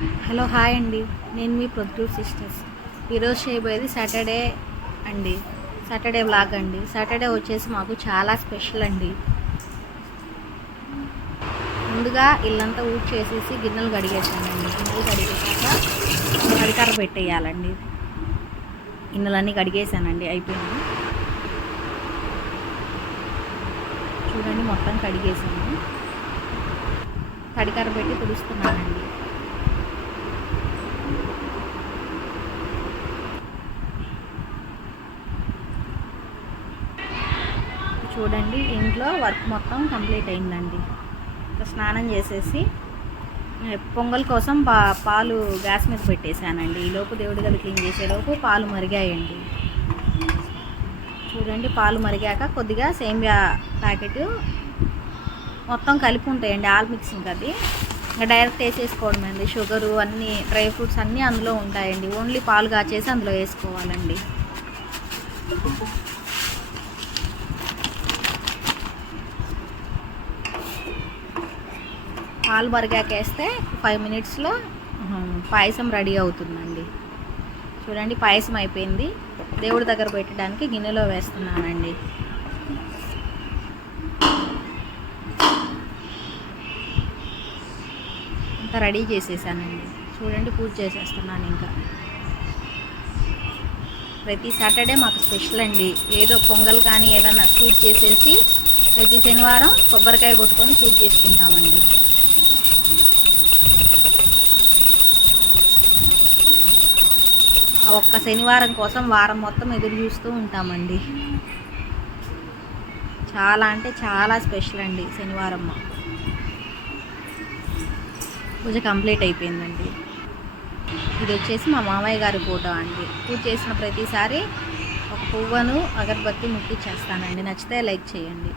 Hello hi అండి. నేను మీ Proddatur sisters. ఈరోజు చేయబోయేది సాటర్డే అండి. సాటర్డే వ్లాగ్ అండి. సాటర్డే వచ్చేసి మాకు చాలా స్పెషల్ అండి. ముందుగా ఇల్లంతా ఊడ్చేసేసి గిన్నెలు కడిగేసానండి. గిన్నెలు కడిగేసాక కడికర పెట్టేయాలండి. గిన్నెలన్నీ కడిగేసానండి, అయిపోయింది. చూడండి, మొత్తం కడిగేసాను. తడికర పెట్టి తుడుస్తున్నానండి. చూడండి, ఇంట్లో వర్క్ మొత్తం కంప్లీట్ అయిందండి. స్నానం చేసేసి పొంగల్ కోసం పాలు గ్యాస్ మీద పెట్టేశానండి. ఈలోపు దేవుడి గది క్లీన్ చేసేలోపు పాలు మరిగాయండి. చూడండి, పాలు మరిగాక కొద్దిగా సేమియా ప్యాకెట్ మొత్తం కలిపి ఉంటాయండి, ఆల్ మిక్సింగ్. అది ఇంకా డైరెక్ట్ వేసేసుకోవడం అండి. షుగరు అన్నీ డ్రై ఫ్రూట్స్ అన్నీ అందులో ఉంటాయండి. ఓన్లీ పాలు కాచేసి అందులో వేసుకోవాలండి. పాలు మరిగాక వేస్తే 5 మినిట్స్లో పాయసం రెడీ అవుతుందండి. చూడండి, పాయసం అయిపోయింది. దేవుడి దగ్గర పెట్టడానికి గిన్నెలో వేస్తున్నానండి. అంతా రెడీ చేసేసానండి. చూడండి, పూజ చేసేస్తున్నాను. ఇంకా ప్రతి సాటర్డే మాకు స్పెషల్ అండి. ఏదో పొంగల్ కానీ ఏదన్నా స్వీట్ చేసేసి ప్రతి శనివారం కొబ్బరికాయ కొట్టుకొని పూజ చేసుకుంటామండి. ఒక్క శనివారం కోసం వారం మొత్తం ఎదురు చూస్తూ ఉంటామండి. చాలా అంటే చాలా స్పెషల్ అండి శనివారం. పూజ కంప్లీట్ అయిపోయిందండి. ఇది వచ్చేసి మా మామయ్య గారి ఫోటో అండి. పూజ చేసిన ప్రతిసారి ఒక పువ్వును అగరబత్తి ముట్టించేస్తానండి. నచ్చితే లైక్ చేయండి.